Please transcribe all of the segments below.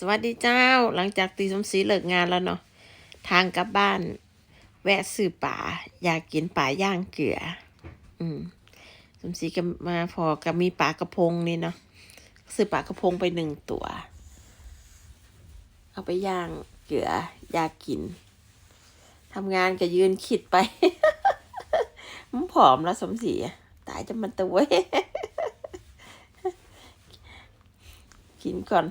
สวัสดีเจ้า หลังจากตีสมศรีเลิกงานแล้วเนาะทางกลับบ้าน แวะซื้อป่า อยากกินป่าย่างเกลือ อืม สมศรีก็มาพอก็มีปลากระพงนี่เนาะซื้อปลากระพงไปหนึ่งตัว เอาไปย่างเกลือ อยากกินทำงานก็ยืนคิดไป มันผอมแล้วสมศรีตายจะมันตัวกินก่อน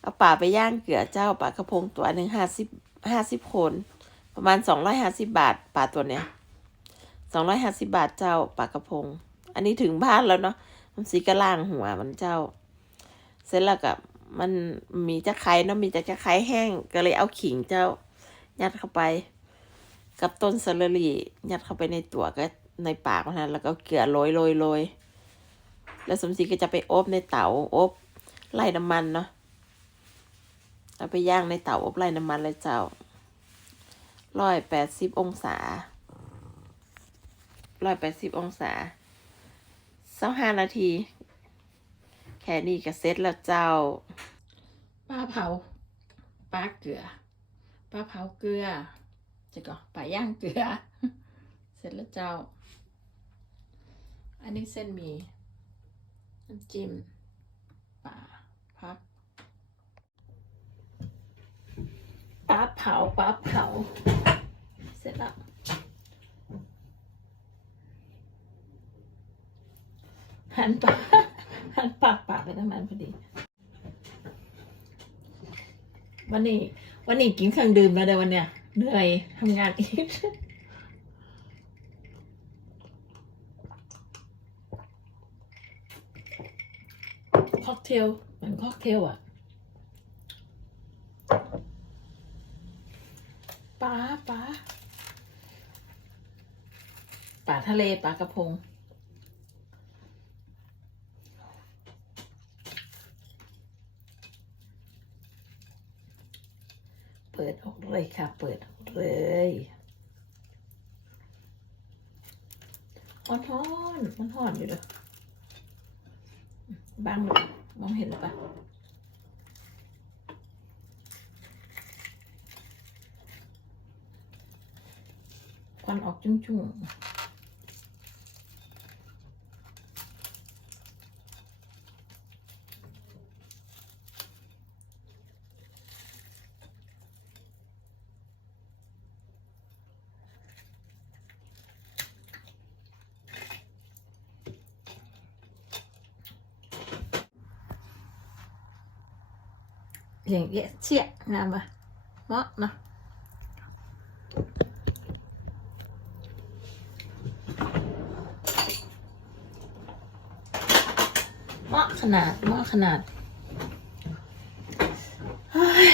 เอาป่าไปย่างเกลือเจ้าป่ากระพงตัวหนึ่งห้าสิบห้าสิบคน ประมาณสองร้อยห้าสิบาทป่าตัวเนี้ยสองร้อยห้าสิบาทเจ้าป่ากระพง อันนี้ถึงบ้านแล้วเนาะมันสีกระล่างหัวมันเจ้า เสร็จแล้วกับมันมีจะไคร้เนาะมีแต่จะไคร้แห้งก็เลยเอาขิงเจ้า ยัดเข้าไป กับต้นสะเลรียัดเข้าไปในตัวก็ในปากมันนะแล้วก็เอาเกลือโรยโรยโรยแล้วสมศรีก็จะไปอบในเตาอบ ไล่น้ำมันเนาะเอาไปย่างในเตาอบไล่น้ำมันเลยเจ้าร้อยแปดสิบองศาร้อยแปดสิบองศาสักห้านาที แค่นี้ก็เสร็จแล้วเจ้า ปลาเผา ปลาเกลือ ปลาเผาเกลือ จะก็ปลาย่างเกลือ เสร็จแล้วเจ้า อันนี้เส้นหมี่น้ำจิ้มปลาพักปลาเผาปลาเผา เสร็จแล้วหันปากหันปากปากไปน้ำมันพอดี วันนี้ วันนี้กินเครื่องดื่มแล้วเดี๋ยววันเนี้ยเหนื่อยทำงานอีกค็อกเทลเหมือนค็อกเทลอะ ปลาปลาปลาทะเลปลากระพง เปิดออกเลยค่ะ เปิดออกเลยมันฮ้อนมันฮ้อนอยู่เลยบางหรือเปล่ามองเห็นหรือเปล่า ควันออกจุ้งๆอย่างเงี้ยเชี่ยงา มาะเนาะเหมาะขนาดมาะขนาดเฮ้ย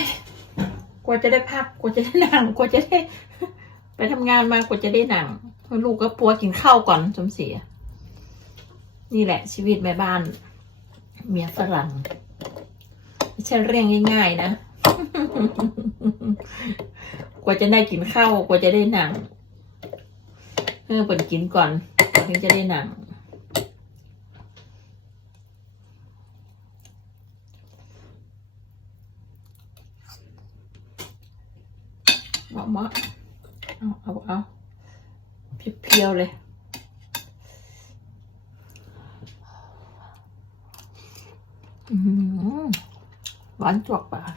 กว่าจะได้พักกว่าจะได้นั่งกว่าจะได้ ไปทำงานมากว่าจะได้นั่งลูกก็ปัวกินข้าวก่อนจมเสีย นี่แหละ ชีวิตแม่บ้าน เมียฝรั่งไม่ใช่เรื่องง่ายๆนะ กว่าจะได้กินข้าวกว่าจะได้หนังเออเปิดกินก่อนถึงจะได้หนัง เอามาเอาเอาเอาเพียวๆเลยอืมหวานจวกปาก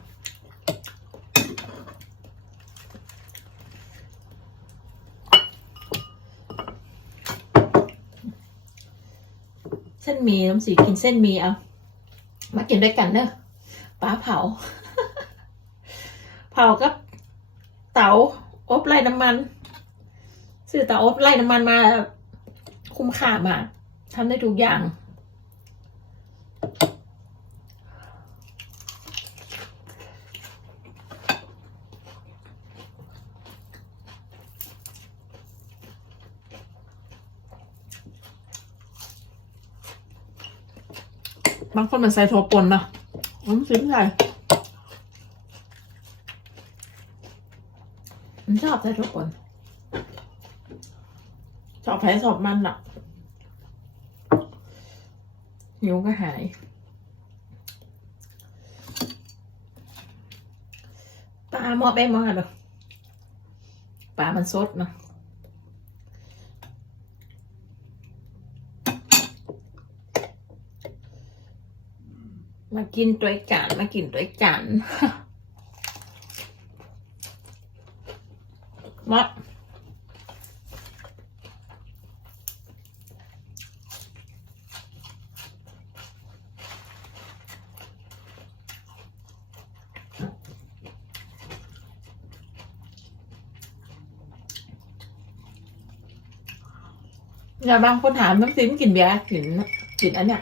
เส้นมีน้ำสีกินเส้นมีเอามากินด้วยกันเนอะป้าเผา เผากับ เตาอบไล่น้ำมัน ซื้อเตาอบไล่น้ำมันมาคุ้มค่ามากทำได้ทุกอย่างบางคนมันใส่ถั่วป่นนะผมซื้อใส่ผม อบใส่ถั่วป่นชอบแพ้ชอบมันอะหิวก็หาย ปลาหม้อแป้งหม้อเนาะปลามันสดเนาะมากินตัวกัน มากินตัวกัน มาอย่าบางคนถามน้ำซิมกินเบียร์กินกินอันเนี้ย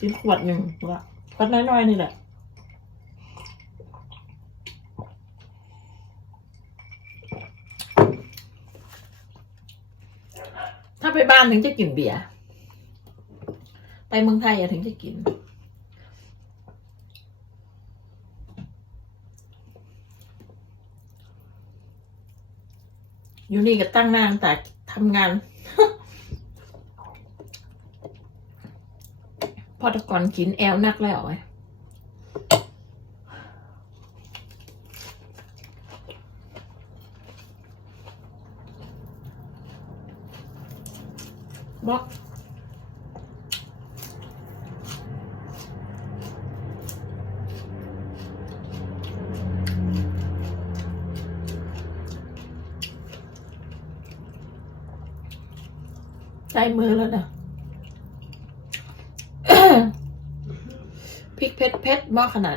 กินขวดหนึ่งว่าขวดน้อยๆนี่แหละาไปบ้านถึงจะกินเบียร์ไปเมืองไทยอะถึงจะกิน อยู่นี่ก็ตั้งนานแต่ทำงาน พอตะกอนกินแอลนักแล้วไง บอกใช้มือแล้วนะพริกเผ็ดเผ็ดมากขนาด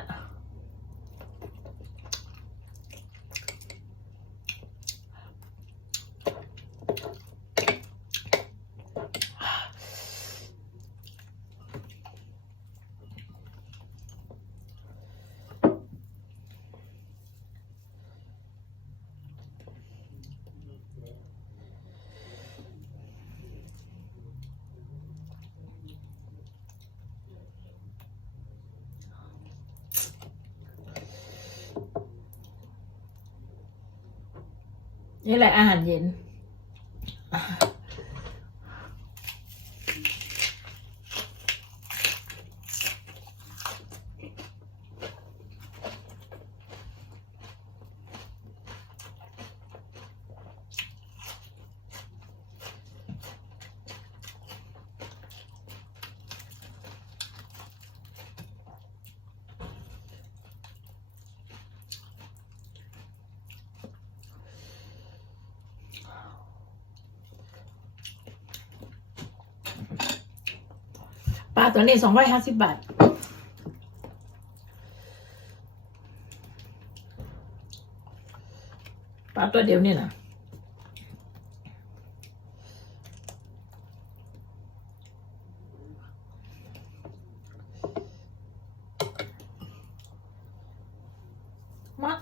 นี่แหละอาหารเย็น ปลาตัวนี้สองร้อยห้าสิบบาท ปลาตัวเดียวนี่นะมา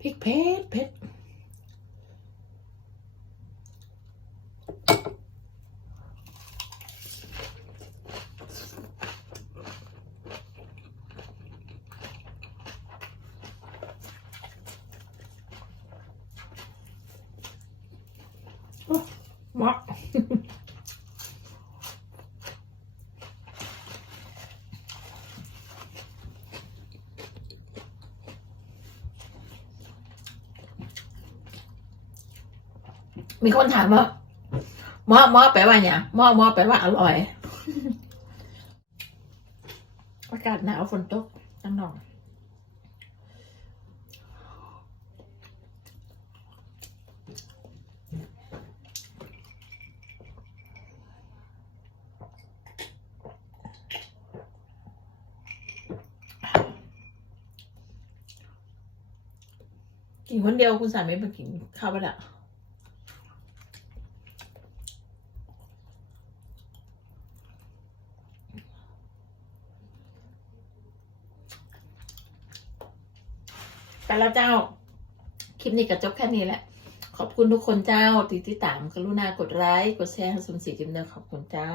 พริกเผ็ดเผ็ด มามีคนถามว่าหมอหมอแปลว่าเนี่ยหมอหมอแปลว่าอร่อย อากาศหนาวฝนตกจังหนอง นคนเดียวคุณสามีไปกินข้าวไปละไปแล้วเจ้า คลิปนี้ก็จบแค่นี้แหละ ขอบคุณทุกคนเจ้าติดติดตามกรุณากดไลค์กดแชร์ให้สุนสีกิมเนอร์ขอบคุณเจ้า